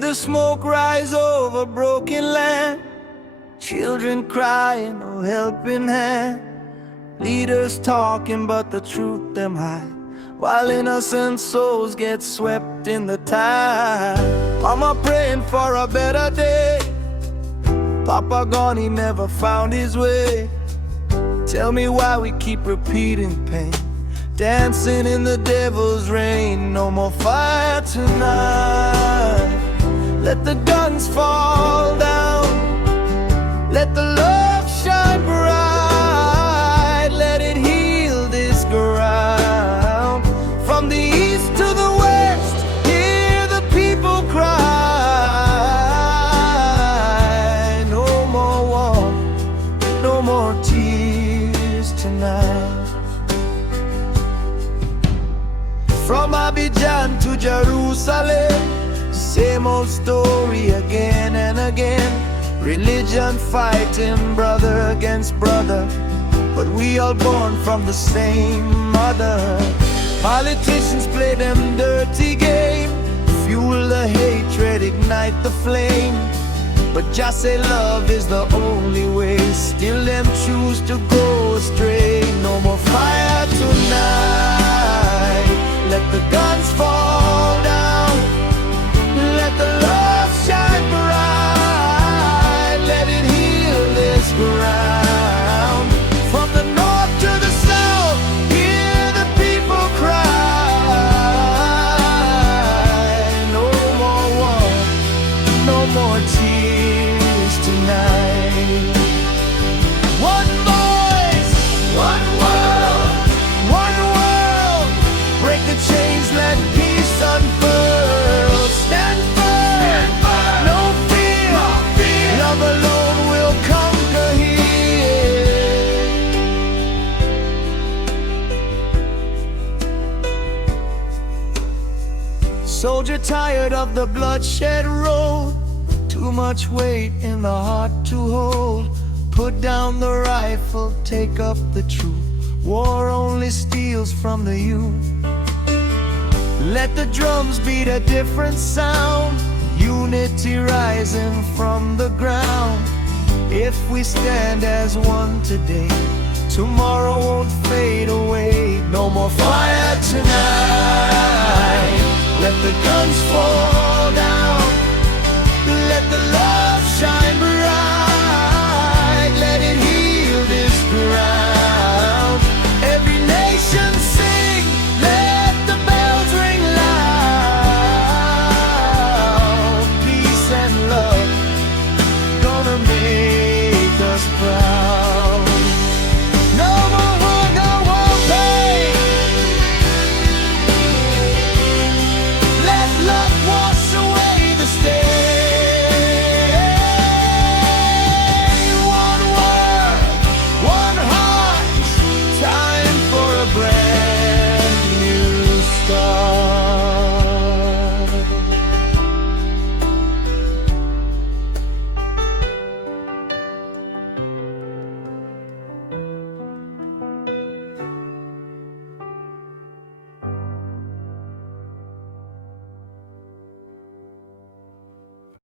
the smoke rise over broken land, children crying, no helping hand. Leaders talking but the truth them hide, while innocent souls get swept in the tide. Mama praying for a better day, Papa gone, he never found his way. Tell me why we keep repeating pain, dancing in the devil's rain. No more fire tonight. Let the guns fall down, let the love shine bright. Let it heal this ground. From the east to the west, hear the people cry. No more war, no more tears tonight. From Abidjan to Jerusalem, same old story again and again. Religion fighting brother against brother, but we all born from the same mother. Politicians play them dirty game, fuel the hatred, ignite the flame. But just say love is the only way, still them choose to go astray. No more fire tonight. Let the guns fall down, let the love shine bright. Let it heal this ground. From the north to the south, hear the people cry. No more war, no more tears tonight. One voice, one world, one world. Break the chains, let peace unfurl. Stand firm, no fear, love alone will conquer here. Soldier tired of the bloodshed road, too much weight in the heart to hold. Put down the rifle, take up the truth. War only steals from the youth. Let the drums beat a different sound, unity rising from the ground. If we stand as one today, tomorrow won't fade away. No more fire tonight. Let the guns fall down,